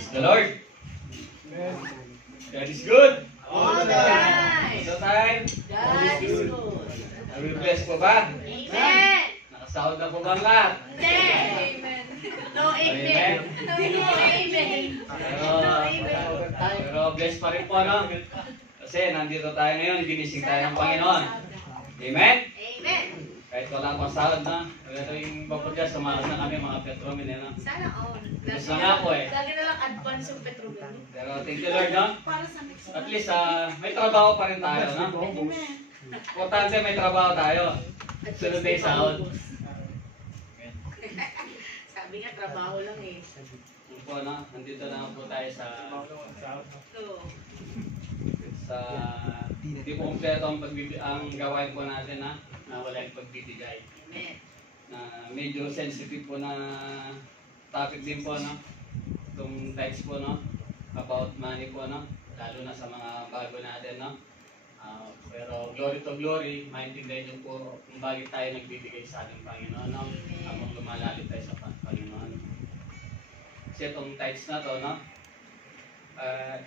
Praise the Lord. God is good. All the time. All the time. God is good. Are we blessed po ba? Amen. Nakasahod na po ba ang lahat? Amen. No amen. No amen. Pero blessed pa rin po, no? Kasi nandito tayo ngayon, ginising tayo ng Panginoon. Amen? Amen. Kahit wala pang sahod na, ito yung bapodya, sumakas na kami mga Petromin, no? Sana all. Gusto nga po eh. Lagi na lang advance yung petrolero. Pero thank you Lord, no? Para sa next At least, may trabaho pa rin tayo, no? Amen. Importante may trabaho tayo. Sunod na yung sahod. Sabi nga, trabaho lang eh. Yun po, no? Nandito na po tayo sa hindi po kompleto ang gawain po natin, na wala yung pagbibigay. Amen. Na medyo sensitive po na topic din po, no? Itong text po, no? About money po, no? Lalo na sa mga bago natin, no? Pero glory to glory, maintindihan niyo po kung bakit tayo nagbibigay sa ating Panginoon, no? Habang lumalalit tayo sa Panginoon. Kasi itong text na to, no?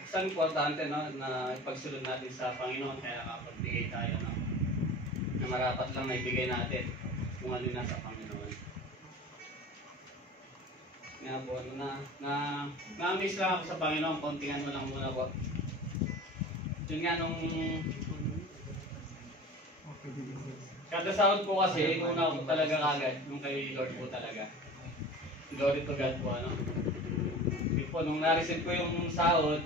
Isang importante, no? Na pagsunod natin sa Panginoon, kaya nakapagbigay tayo, no? Na marapat lang na ibigay natin kung ano nasa Panginoon. Nga po, na-amaze lang ako sa Panginoon, kontingan mo lang muna po. Yun nga nung kada sahod po kasi, una ko talaga kagad, nung kay Lord po talaga. Glory to God po, ano. Yun po, nung na-receive ko yung sahod,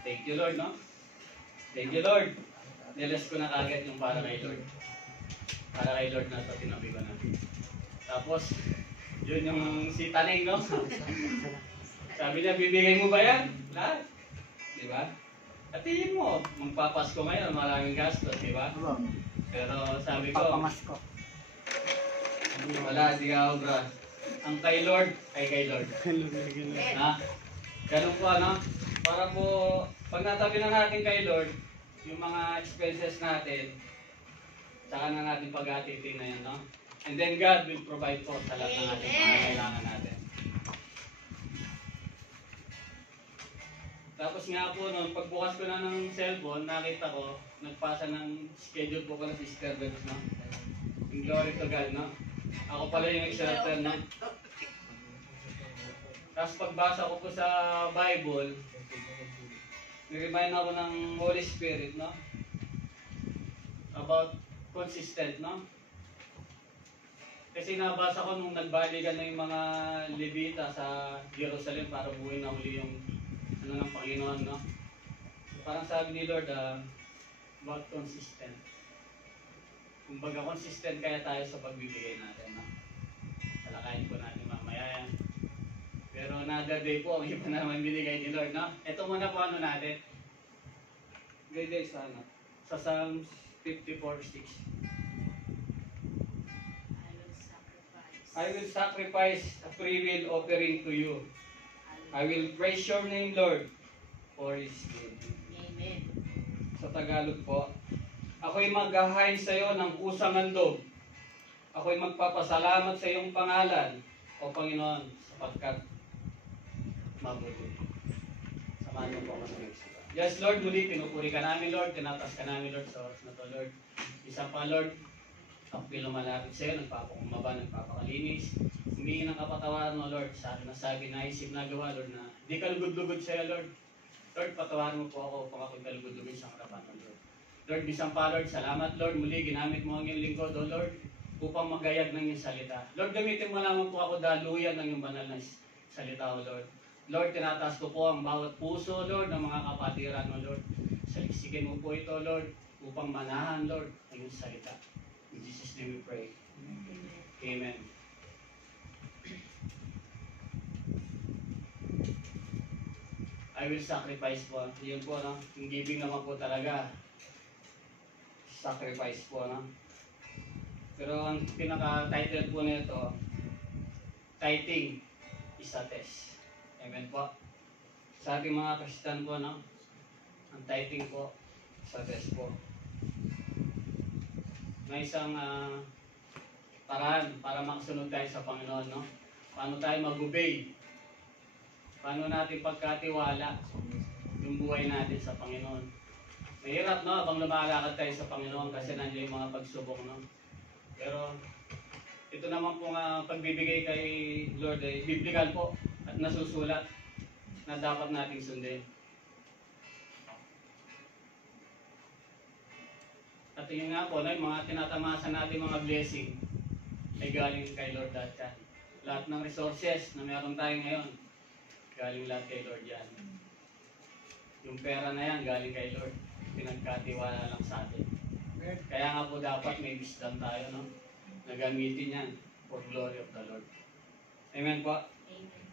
thank you Lord, no? Thank you Lord. Nilas ko na kagad yung para kay Lord. Para kay Lord na ito, tinabi ko na. Tapos, yun yung si Taneng, no? Sabi niya, bibigay mo ba yan? Lahat. Di ba? Atiin mo, magpapasko ngayon, maraming gastos, di ba? Pero sabi ko, Papamasko. wala, di ka obra. Ang kay Lord, ay kay Lord. Ha? Ganun po, ano? Para po, pag natabi na natin kay Lord, yung mga expenses natin, saka na natin pag-atitin na yan, no? And then God will provide po sa lahat ng ating mga kailangan natin. Tapos nga po, nung pagbukas ko na ng cellphone, nakita ko, nagpasa ng schedule po ko na si Sister Bebs, no? Yung glory to God, no? Ako pala yung exalted, no? Tapos pagbasa ko po sa Bible, niremind ako ng Holy Spirit, no? About consistent, no? Kasi nabasa ko nung nagbalikan na yung mga Levita sa Jerusalem para buuin na uli yung ano ng Panginoon, no? Parang sabi ni Lord, about consistent. Kumbaga, consistent kaya tayo sa pagbibigay natin, no? Salakayin po natin mamaya yan. Pero another day po, ang iba na naman binigay ni Lord, no? Ito muna po ano natin. Grade day sa ano? Sa Psalms 54:6. I will sacrifice a free will offering to you. I will praise your name, Lord, for His good. Amen. Sa Tagalog po, ako'y maghahain sa iyo ng kusang handog. Ako'y magpapasalamat sa iyong pangalan, O Panginoon, sapagkat mabuti. Samahan mo po ako sa nagsipa. Yes, Lord, muli, pinupuri ka namin, Lord. Tinatas ka namin, Lord, sa oras na to, Lord. Isa pa, Lord, ako'y lumalapit sa iyo, nagpapakumaba, nagpapakalinis. Humingi ng kapatawaran mo, Lord, sa akin na sabi, naisip na gawa, Lord, na di ka lugod-lugod sa iyo, Lord. Lord, patawaran mo po ako upang ako'y kalugod-lugod sa harapan mo, Lord. Lord, bisang pa, Lord, salamat, Lord. Muli, ginamit mo ang iyong lingkod, O Lord, upang magayag ng iyong salita. Lord, gamitin mo lamang po ako daluyan ng iyong banal na salita, O Lord. Lord, tinataas ko po ang bawat puso, Lord, ng mga kapatiran, O Lord. Saliksikin mo po ito, Lord, upang manahan, Lord, ang iyong salita. In Jesus' name we pray. Amen. I will sacrifice po. Yun po, no? Yung giving naman po talaga. Sacrifice po, no? Pero ang pinaka-title po nito, tithing is a test. Amen po. Sa ating mga Christian po, no? Ang tithing po, is a test po. May isang paraan para makasunod tayo sa Panginoon, no? Paano tayo mag-obey? Paano natin pagkatiwala yung buhay natin sa Panginoon. Mahirap, no? Habang lumalakad tayo sa Panginoon kasi nandiyan yung mga pagsubok, no? Pero ito naman po nga pagbibigay kay Lord ay biblical po at nasusulat na dapat nating sundin. At yun nga po, no, yung mga tinatamasa natin mga blessing ay galing kay Lord lahat yan. Lahat ng resources na meron tayo ngayon, galing lahat kay Lord yan. Yung pera na yan, galing kay Lord. Pinagkatiwala lang sa atin. Kaya nga po dapat may wisdom tayo, no? Nagamitin yan for glory of the Lord. Amen po? Amen.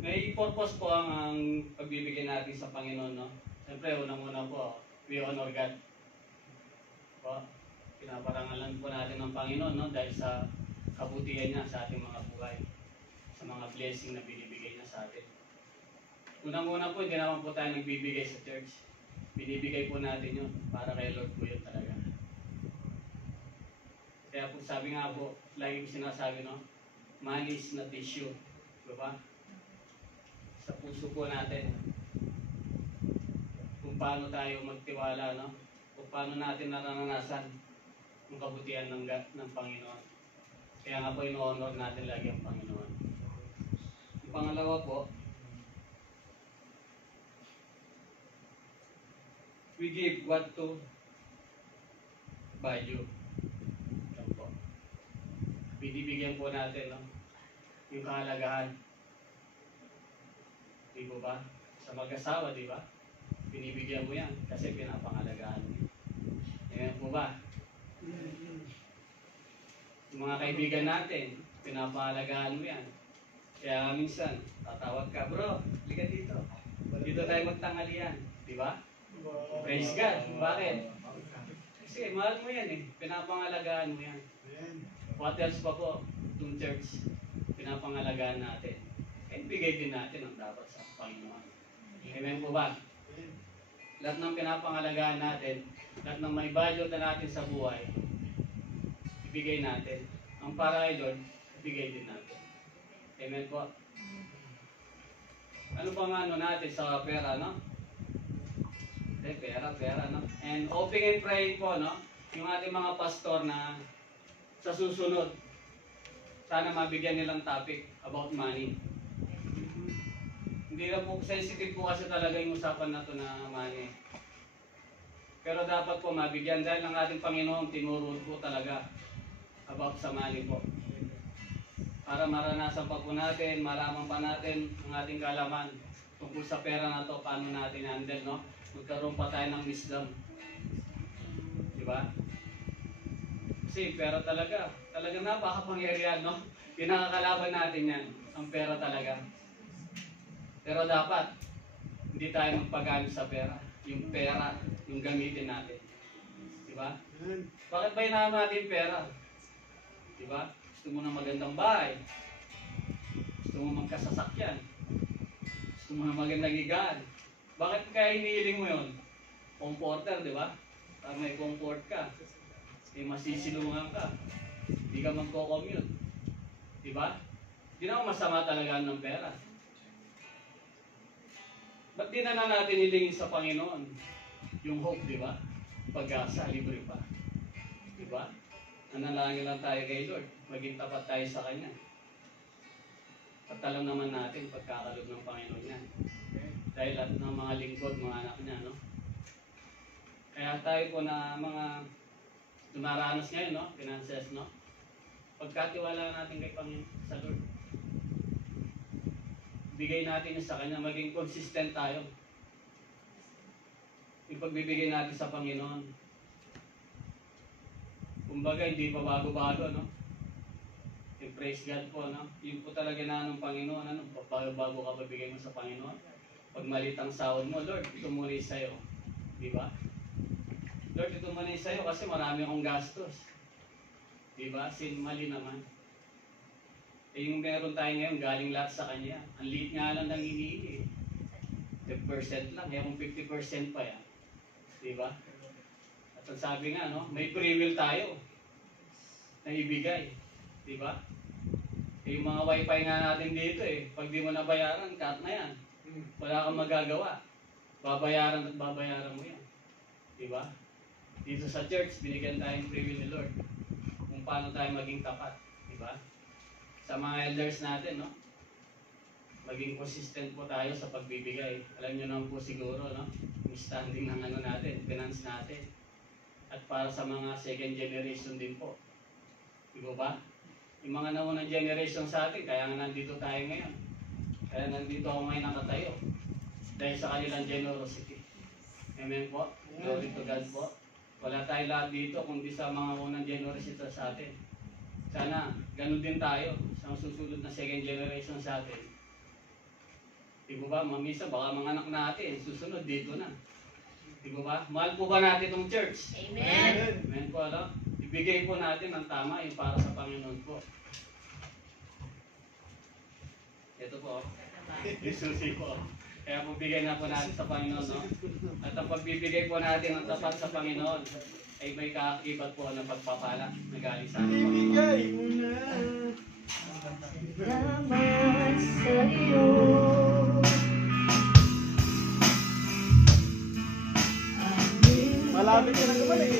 May purpose po ang pagbibigay natin sa Panginoon, no? Siyempre, unang-una po, we honor God. Po, pinaparangalan po natin ng Panginoon, no? Dahil sa kabutihan niya sa ating mga buhay. Sa mga blessing na binibigay niya sa atin. Unang-una po, hindi naman po tayo nagbibigay sa church. Binibigay po natin yun para kay Lord po yun talaga. Kaya po sabi nga po, lagi ko sinasabi, no? Money is not issue. Diba? Sa puso po natin. Kung paano tayo magtiwala, no? Kung paano natin naranasan ang kabutihan ng Panginoon. Kaya nga po, ino-honor natin lagi ang Panginoon. Yung pangalawa po, we give what to value. Yan po. Binibigyan po natin, no? Yung kahalagahan. Di po ba? Sa mag-asawa, di ba? Binibigyan mo yan kasi pinapangalagaan mo. Yan po ba? Yung mga kaibigan natin, pinapangalagaan mo yan. Kaya minsan, tatawag ka, bro, liga dito. Dito tayo magtanghalian. Di ba? Praise God. Bakit? Kasi mahal mo yan eh. Pinapangalagaan mo yan. What else pa po? Itong church, pinapangalagaan natin. Kaya bigay din natin ang dapat sa Panginoon. Amen po ba? Lahat ng pinapangalagaan natin, lahat ng may value na natin sa buhay, ibigay natin. Ang para kay Lord, ibigay din natin. Amen po? Ano pa nga ano natin sa pera, no? Pera, no? And hoping and praying po, no? Yung ating mga pastor na sa susunod, sana mabigyan nilang topic about money. Hindi lang po, sensitive po kasi talaga yung usapan na to na money. Pero dapat po mabigyan dahil ang ating Panginoon tinuro po talaga about sa money po. Para maranasan pa po natin, malaman pa natin ang ating kalaman tungkol sa pera na to, paano natin handle, no? Magkaroon pa tayo ng wisdom. Diba? Kasi pera talaga napakapangyarihan, no? Pinakakalaban natin yan, ang pera talaga. Pero dapat, hindi tayo magpagamit sa pera. Yung pera, yung gamitin natin. Diba? Bakit ba hinahanap natin pera? Diba? Gusto mo ng magandang bahay. Gusto mo magkasasakyan. Gusto mo ng magandang higaan. Bakit kaya hinihiling mo yun? Comforter, di ba? Para may comfort ka. May masisilungan ka. Hindi ka magko-commute. Di ba? Hindi na masama talaga ng pera. Ba't di na natin hilingin sa Panginoon? Yung hope, di ba? Pag-asa, libre pa. Di ba? Nanalangin lang tayo kay Lord. Maging tapat tayo sa Kanya. At alam naman natin pagkakalob ng Panginoon yan. Dahil lahat ng mga lingkod, mga anak niya, no? Kaya tayo po na mga dumaranas ngayon, no? Finances, no? Pagkatiwala natin kay Panginoon sa Lord. Bigay natin sa Kanya, maging consistent tayo. Ipagbibigay natin sa Panginoon. Kumbaga, hindi pa bago-bago, no? Yung praise God po, no? Yun po talaga na ng Panginoon, ano? Bago ka babigay mo sa Panginoon. Pag malit ang sahod mo, Lord, ito muna sa'yo. Di ba? Lord, ito muna sa'yo kasi marami akong gastos. Di ba? Mali naman. Eh, yung meron tayo ngayon, galing lahat sa Kanya. Ang liit nga lang nang hinihingi. 10% lang, kaya kung 50% pa yan. Di ba? At ang sabi nga, no, may free will tayo na ibigay. Di ba? Eh, Yung mga wifi nga natin dito pag di mo nabayaran, cut na yan. Wala kang magagawa. Babayaran at babayaran mo yan. Diba? Dito sa church, binigyan tayong free will ni Lord kung paano tayo maging tapat. Diba? Sa mga elders natin, no? Maging consistent po tayo sa pagbibigay. Alam nyo naman po siguro, no? Yung standing ng natin, finance natin. At para sa mga second generation din po. Diba ba? Yung mga naunang generation sa atin, kaya nga nandito tayo ngayon. Kaya nandito ako ngayon nakatayo. Dahil sa kanilang generosity. Amen po? Glory to God po. Wala tayo lahat dito kundi sa mga unang generosity sa atin. Sana, ganun din tayo sa susunod na second generation sa atin. Di ba, mamisa, baka mga anak natin, susunod dito na. Di ba? Mahal po ba natin itong church? Amen. Amen po, alam? Ibigay po natin ang tama yung para sa Panginoon po. Ito po. Isusi po. Kaya bigay na po natin sa Panginoon, no? At ang pagbibigay po natin ng tapat sa Panginoon ay may kaakibat po ng pagpapala na galing sa ating Panginoon. Salamat sa iyo. Malapit ka na kumalik.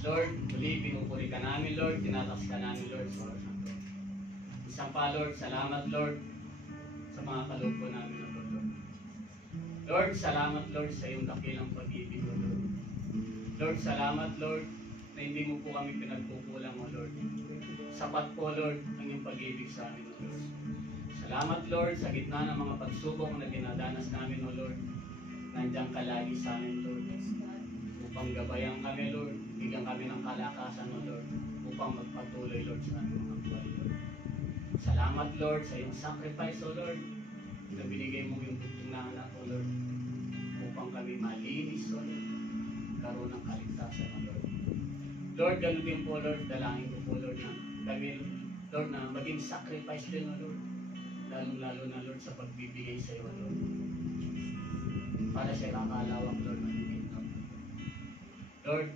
Lord, muli pinupuri ka namin, Lord, tinataas ka namin, Lord, sa oras na ito. Isang pa, Lord, salamat, Lord, sa mga kaloob po namin na po, Lord. Lord, salamat, Lord, sa iyong dakilang pag-ibig, Lord. Lord, salamat, Lord, na hindi mo po kami pinagkukulang, O Lord. Sapat po, Lord, ang iyong pag-ibig sa amin, O Lord. Salamat, Lord, sa gitna ng mga pagsubok na dinadanas namin, O Lord. Nandiyan ka lagi sa amin, Lord. Upang gabayan kami, Lord. Bigyan kami ng kalakasan, O Lord. Upang magpatuloy, Lord, sa aming mga buhay, Lord. Salamat, Lord, sa iyong sacrifice, O Lord. Na binigay mo yung bugtong na anak, O Lord. Upang kami malinis, O Lord. Karoon ng kaligtasan, O Lord. Lord, ganun din po, Lord. Dalangin ko po, Lord, na kami, Lord, na maging sacrifice din, O Lord. Lalong-lalo na, Lord, sa pagbibigay sa iyo, O Lord. Para sa kakalawang, Lord, na kingdom. Lord,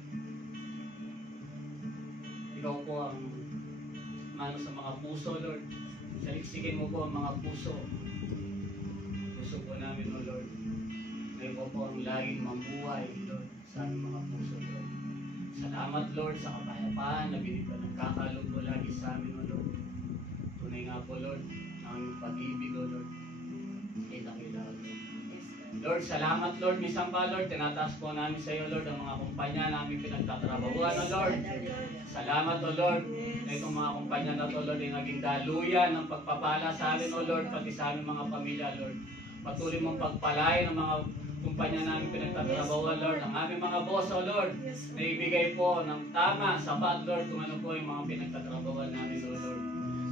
ikaw po ang mano sa mga puso, Lord. Saliksikin mo po ang mga puso. Puso po namin, O Lord. Ngayon po ang laging mabuhay, Lord, sa aming mga puso, Lord. Salamat, Lord, sa kapayapaan na nagkakaloob po lagi sa amin, O Lord. Tunay nga po, Lord, ang pag-ibig, O Lord. Kita-kita, O Lord. Lord, salamat, Lord. Minsan pa, Lord, tinataas po namin sa iyo, Lord, ang mga kumpanya namin pinagtatrabahuan, O Lord. Salamat, O Lord, na itong mga kumpanya na to, Lord, ay naging daluyan ng pagpapala sa amin, O Lord, pati sa aming mga pamilya, Lord. Patuloy mong pagpalain ang mga kumpanya namin pinagtatrabahuan, Lord, ang aming mga boss, O Lord, na ibigay po ng tama, sapat, Lord, kung ano po yung mga pinagtatrabahuan namin, O Lord.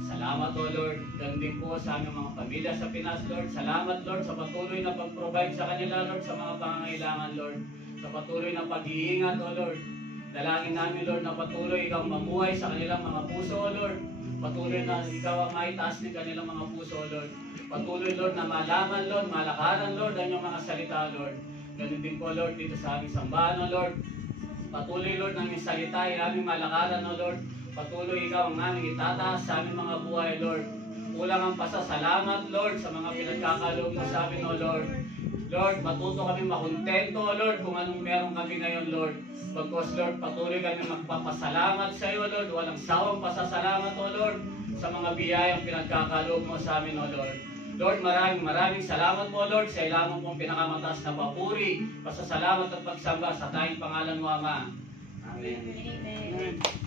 Salamat, O Lord. Ganun din po sa aming mga pamilya sa Pinas, Lord. Salamat, Lord, sa patuloy na pag-provide sa kanila, Lord, sa mga pangangailangan, Lord. Sa patuloy na pag-iingat, O Lord. Dalangin namin, Lord, na patuloy ikaw mamuhay sa kanilang mga puso, O Lord. Patuloy na ikaw ang maitaas ng kanilang mga puso, O Lord. Patuloy, Lord, na malaman, Lord, malakaran, Lord, ang iyong mga salita, Lord. Ganun din po, Lord, dito sa aming sambahan, O Lord. Patuloy, Lord, ng iyong salita, ay aming malakaran, O Lord. Patuloy ikaw ang aming itataas sa aming mga buhay, Lord. Kulang ang pasasalamat, Lord, sa mga pinagkakaloob mo sa amin, O Lord. Lord, matuto kami makontento, O Lord, kung anong meron kami ngayon, Lord. Pagkos, Lord, patuloy kami magpapasalamat sa iyo, Lord. Walang sawang pasasalamat, O Lord, sa mga biyayang pinagkakaloob mo sa amin, O Lord. Lord, maraming salamat po, Lord, sa ilamang pong pinakamataas na papuri, pasasalamat at pagsamba sa tayong pangalan mo, Ama. Amen. Amen.